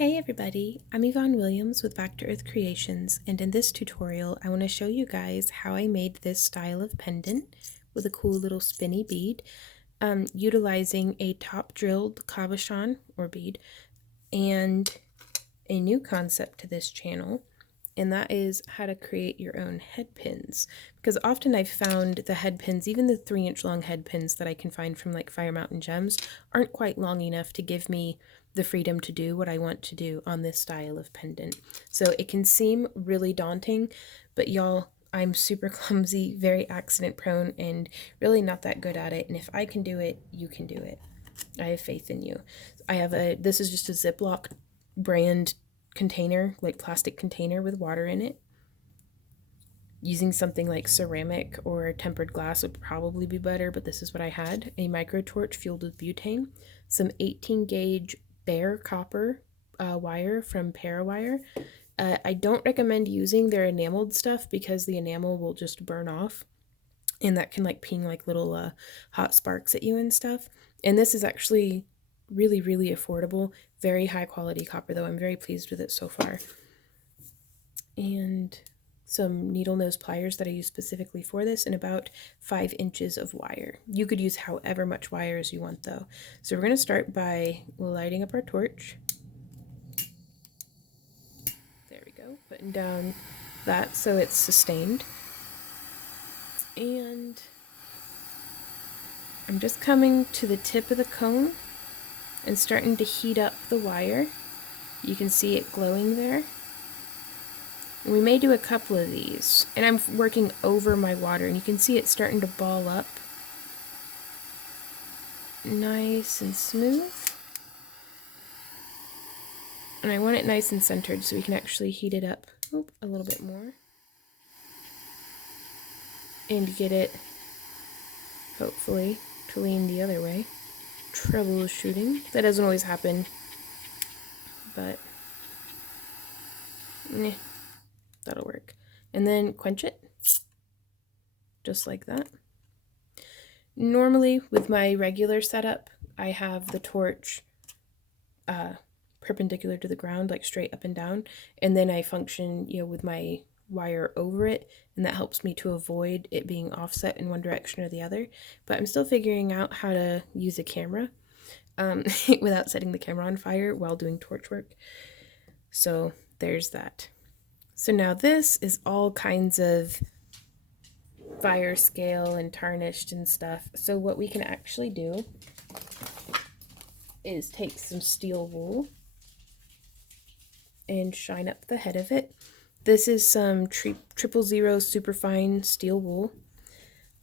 Hey everybody, I'm Yvonne Williams with Back to Earth Creations, and in this tutorial I want to show you guys how I made this style of pendant with a cool little spinny bead, utilizing a top drilled cabochon or bead and a new concept to this channel, and that is how to create your own head pins. Because often I've found the head pins, even the 3-inch long head pins that I can find from like Fire Mountain Gems, aren't quite long enough to give me the freedom to do what I want to do on this style of pendant. So it can seem really daunting, but y'all, I'm super clumsy, very accident prone, and really not that good at it. And if I can do it, you can do it. I have faith in you. This is just a Ziploc brand container, like plastic container with water in it. Using something like ceramic or tempered glass would probably be better, but this is what I had. A micro torch fueled with butane, some 18 gauge bare copper wire from Parawire. I don't recommend using their enameled stuff because the enamel will just burn off, and that can like ping like little hot sparks at you and stuff. And this is actually really, really affordable, very high quality copper though. I'm very pleased with it so far. And some needle nose pliers that I use specifically for this, and about 5 inches of wire. You could use however much wire as you want though. So we're going to start by lighting up our torch. There we go, putting down that so it's sustained. And I'm just coming to the tip of the cone and starting to heat up the wire. You can see it glowing there. And we may do a couple of these. And I'm working over my water, and you can see it starting to ball up. Nice and smooth. And I want it nice and centered so we can actually heat it up a little bit more. And get it, hopefully, to lean the other way. Troubleshooting. That doesn't always happen, but that'll work. And then quench it, just like that. Normally, with my regular setup, I have the torch perpendicular to the ground, like straight up and down, and then I function, with my wire over it, and that helps me to avoid it being offset in one direction or the other. But I'm still figuring out how to use a camera without setting the camera on fire while doing torch work. So there's that. So now this is all kinds of fire scale and tarnished and stuff. So what we can actually do is take some steel wool and shine up the head of it. This is some 000 superfine steel wool.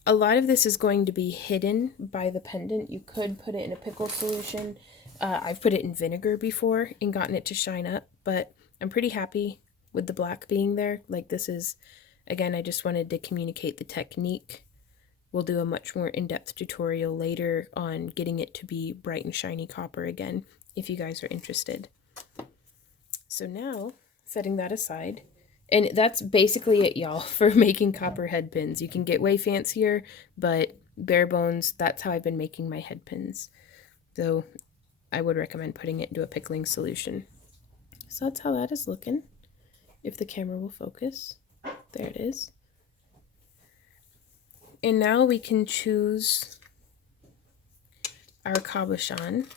A lot of this is going to be hidden by the pendant. You could put it in a pickle solution. I've put it in vinegar before and gotten it to shine up, but I'm pretty happy with the black being there. Like, this is, again, I just wanted to communicate the technique. We'll do a much more in-depth tutorial later on getting it to be bright and shiny copper again, if you guys are interested. So now, setting that aside, and that's basically it, y'all, for making copper head pins. You can get way fancier, but bare bones, that's how I've been making my head pins. So I would recommend putting it into a pickling solution. So that's how that is looking. If the camera will focus. There it is. And now we can choose our cabochon.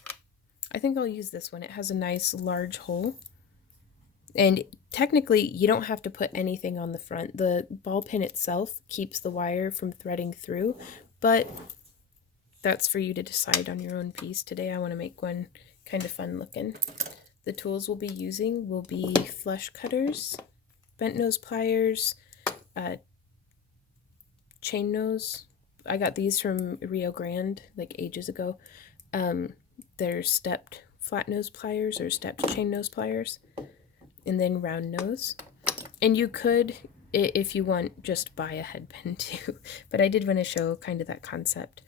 I think I'll use this one. It has a nice large hole. And technically, you don't have to put anything on the front. The ball pin itself keeps the wire from threading through, but that's for you to decide on your own piece. Today I want to make one kind of fun looking. The tools we'll be using will be flush cutters, bent nose pliers, chain nose. I got these from Rio Grande like ages ago. They're stepped flat nose pliers or stepped chain nose pliers. And then round nose. And you could, if you want, just buy a head pin too. But I did want to show kind of that concept.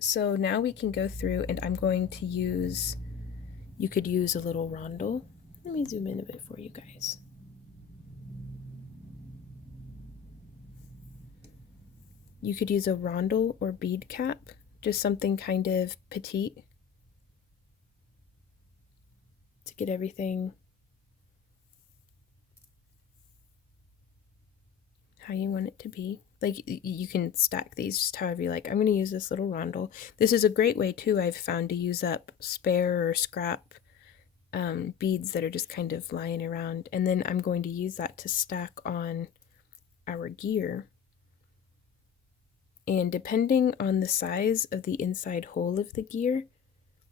So now we can go through, and I'm going to use, you could use a little rondel. Let me zoom in a bit for you guys. You could use a rondel or bead cap, just something kind of petite. to get everything how you want it to be. Like, you can stack these just however you like. I'm going to use this little rondel. This is a great way too, I've found, to use up spare or scrap beads that are just kind of lying around. And then I'm going to use that to stack on our gear. And depending on the size of the inside hole of the gear,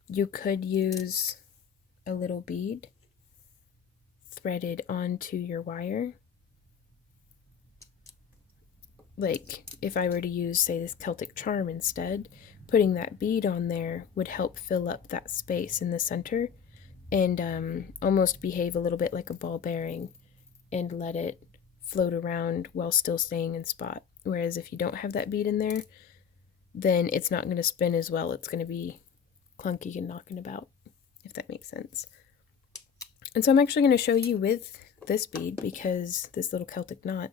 you could use a little bead threaded onto your wire. Like, if I were to use, say, this Celtic charm instead, putting that bead on there would help fill up that space in the center and almost behave a little bit like a ball bearing and let it float around while still staying in spot. Whereas if you don't have that bead in there, then it's not going to spin as well. It's going to be clunky and knocking about, if that makes sense. And so I'm actually going to show you with this bead, because this little Celtic knot.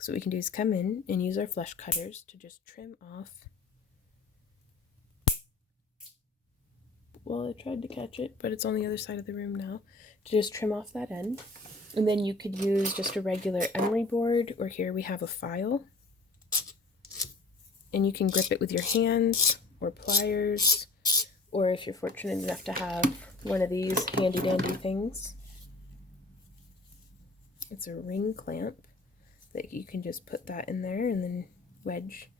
So what we can do is come in and use our flush cutters to just trim off. Well, I tried to catch it, but it's on the other side of the room now. To just trim off that end. And then you could use just a regular emery board, or here we have a file. And you can grip it with your hands or pliers, or if you're fortunate enough to have one of these handy dandy things. It's a ring clamp that you can just put that in there and then wedge.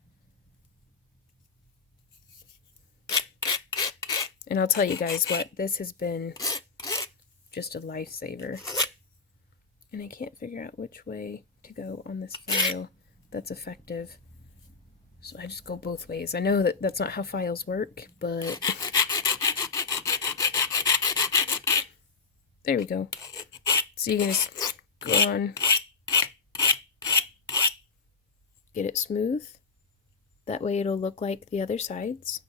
And I'll tell you guys what, this has been just a lifesaver. And I can't figure out which way to go on this file that's effective. So I just go both ways. I know that that's not how files work, but there we go. So you can just go on, get it smooth. That way it'll look like the other sides.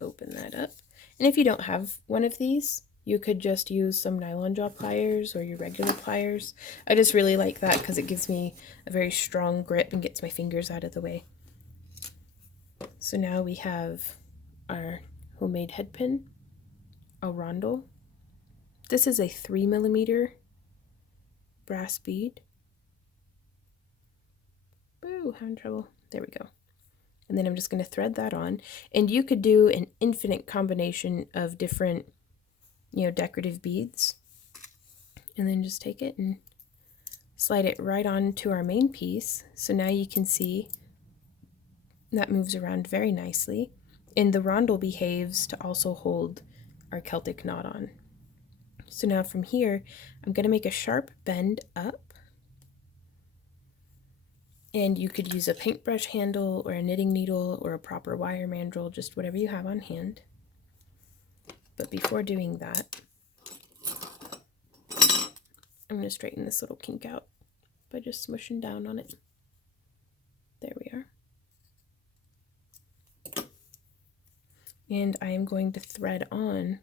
Open that up. And if you don't have one of these, you could just use some nylon jaw pliers or your regular pliers. I just really like that because it gives me a very strong grip and gets my fingers out of the way. So now we have our homemade head pin, a rondel. This is a 3mm brass bead. Boo, having trouble. There we go. And then I'm just going to thread that on. And you could do an infinite combination of different, decorative beads. And then just take it and slide it right on to our main piece. So now you can see that moves around very nicely. And the rondel behaves to also hold our Celtic knot on. So now from here, I'm going to make a sharp bend up. And you could use a paintbrush handle or a knitting needle or a proper wire mandrel, just whatever you have on hand. But before doing that, I'm going to straighten this little kink out by just smushing down on it. There we are. And I am going to thread on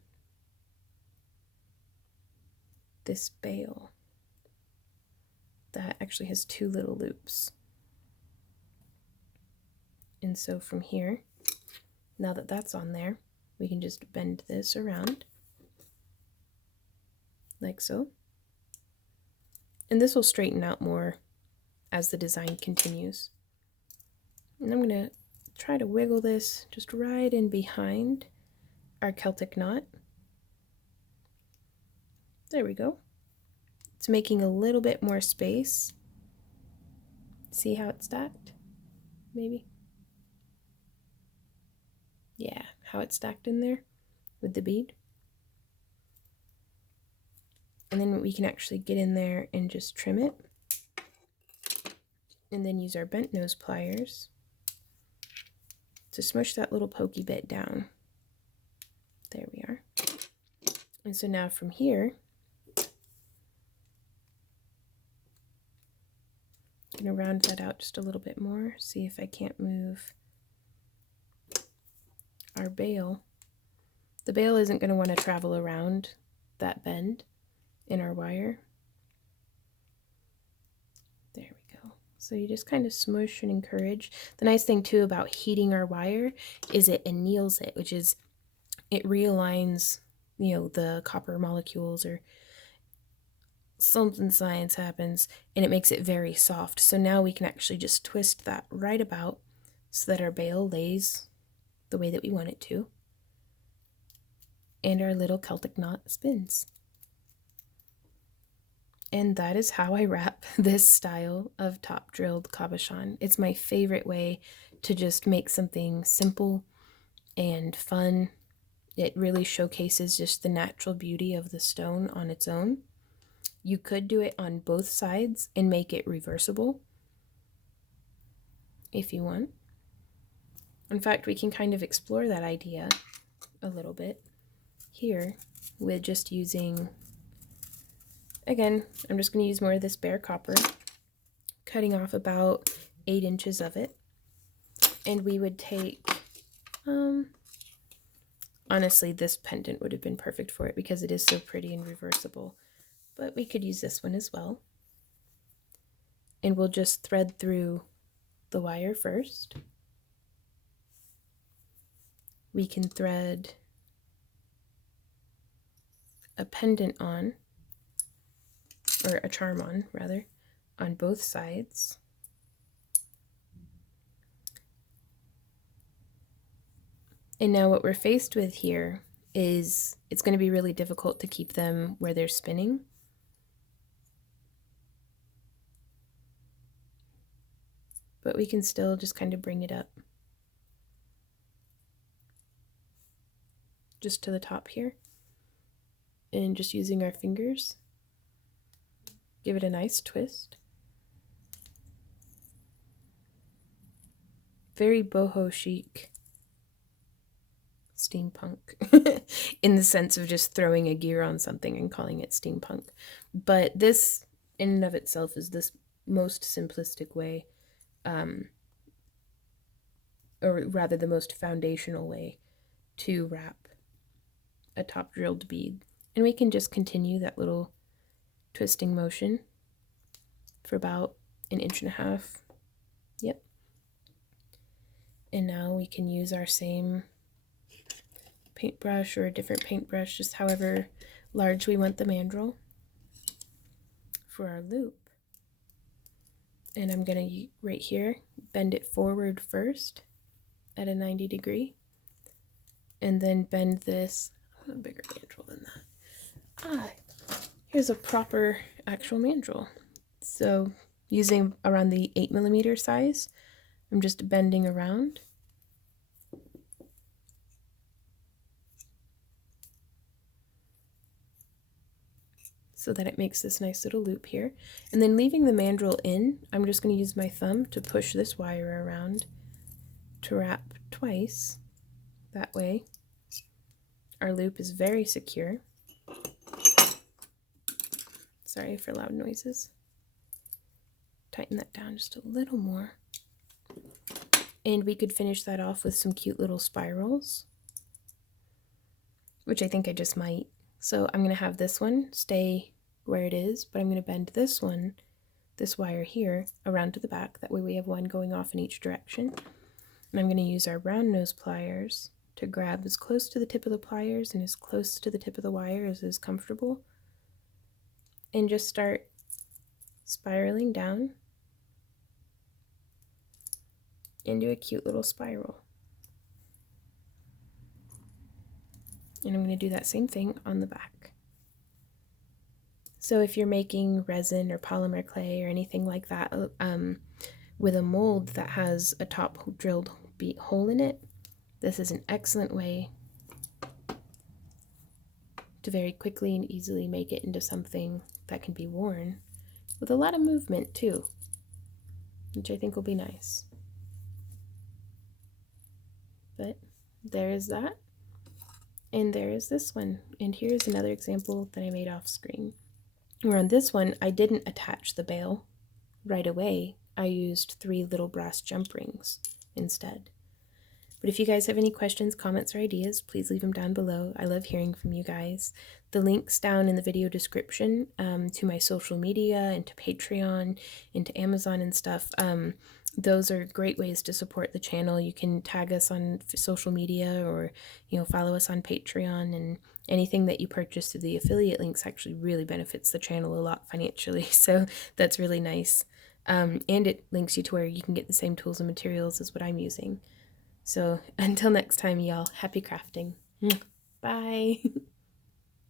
this bail that actually has 2 little loops. And so from here, now that that's on there, we can just bend this around like so. And this will straighten out more as the design continues. And I'm going to try to wiggle this just right in behind our Celtic knot. There we go. It's making a little bit more space. See how it's stacked? Maybe. Yeah, how it's stacked in there with the bead. And then we can actually get in there and just trim it. And then use our bent nose pliers to smush that little pokey bit down. There we are. And so now from here, I'm going to round that out just a little bit more. See if I can't move our bail. The bail isn't going to want to travel around that bend in our wire. There we go. So you just kind of smush and encourage. The nice thing too about heating our wire is it anneals it, which is it realigns the copper molecules or something science happens, and it makes it very soft. So now we can actually just twist that right about so that our bale lays the way that we want it to, and our little Celtic knot spins. And that is how I wrap this style of top drilled cabochon. It's my favorite way to just make something simple and fun. It really showcases just the natural beauty of the stone on its own. You could do it on both sides and make it reversible if you want. In fact, we can kind of explore that idea a little bit here with just using, again, I'm just going to use more of this bare copper, cutting off about 8 inches of it. And we would take, honestly, this pendant would have been perfect for it because it is so pretty and reversible. But we could use this one as well. And we'll just thread through the wire first. We can thread a pendant on, or a charm on, rather, on both sides. And now what we're faced with here is it's going to be really difficult to keep them where they're spinning. But we can still just kind of bring it up just to the top here, and just using our fingers, give it a nice twist. Very boho chic steampunk in the sense of just throwing a gear on something and calling it steampunk. But this in and of itself is this most simplistic way, or rather the most foundational way to wrap a top drilled bead. And we can just continue that little twisting motion for about 1.5 inches. Yep. And now we can use our same paintbrush or a different paintbrush, just however large we want the mandrel, for our loop. And I'm going to, right here, bend it forward first at a 90 degree, and then bend this, a bigger mandrel than that. Here's a proper actual mandrel. So using around the 8mm size, I'm just bending around. So that it makes this nice little loop here. And then leaving the mandrel in, I'm just going to use my thumb to push this wire around to wrap twice. That way our loop is very secure. Sorry for loud noises. Tighten that down just a little more. And we could finish that off with some cute little spirals, which I think I just might. So I'm going to have this one stay where it is, but I'm going to bend this one, this wire here, around to the back. That way we have one going off in each direction. And I'm going to use our round nose pliers to grab as close to the tip of the pliers and as close to the tip of the wire as is comfortable, and just start spiraling down into a cute little spiral. And I'm going to do that same thing on the back. So if you're making resin or polymer clay or anything like that with a mold that has a top drilled hole in it, this is an excellent way to very quickly and easily make it into something that can be worn with a lot of movement too, which I think will be nice. But there is that. And there is this one. And here's another example that I made off screen. Where on this one, I didn't attach the bail right away. I used 3 little brass jump rings instead. But if you guys have any questions, comments, or ideas, please leave them down below. I love hearing from you guys. The links down in the video description to my social media and to Patreon and to Amazon and stuff, those are great ways to support the channel. You can tag us on social media or, follow us on Patreon, and anything that you purchase through the affiliate links actually really benefits the channel a lot financially, so that's really nice. And it links you to where you can get the same tools and materials as what I'm using. So until next time, y'all, happy crafting. Bye.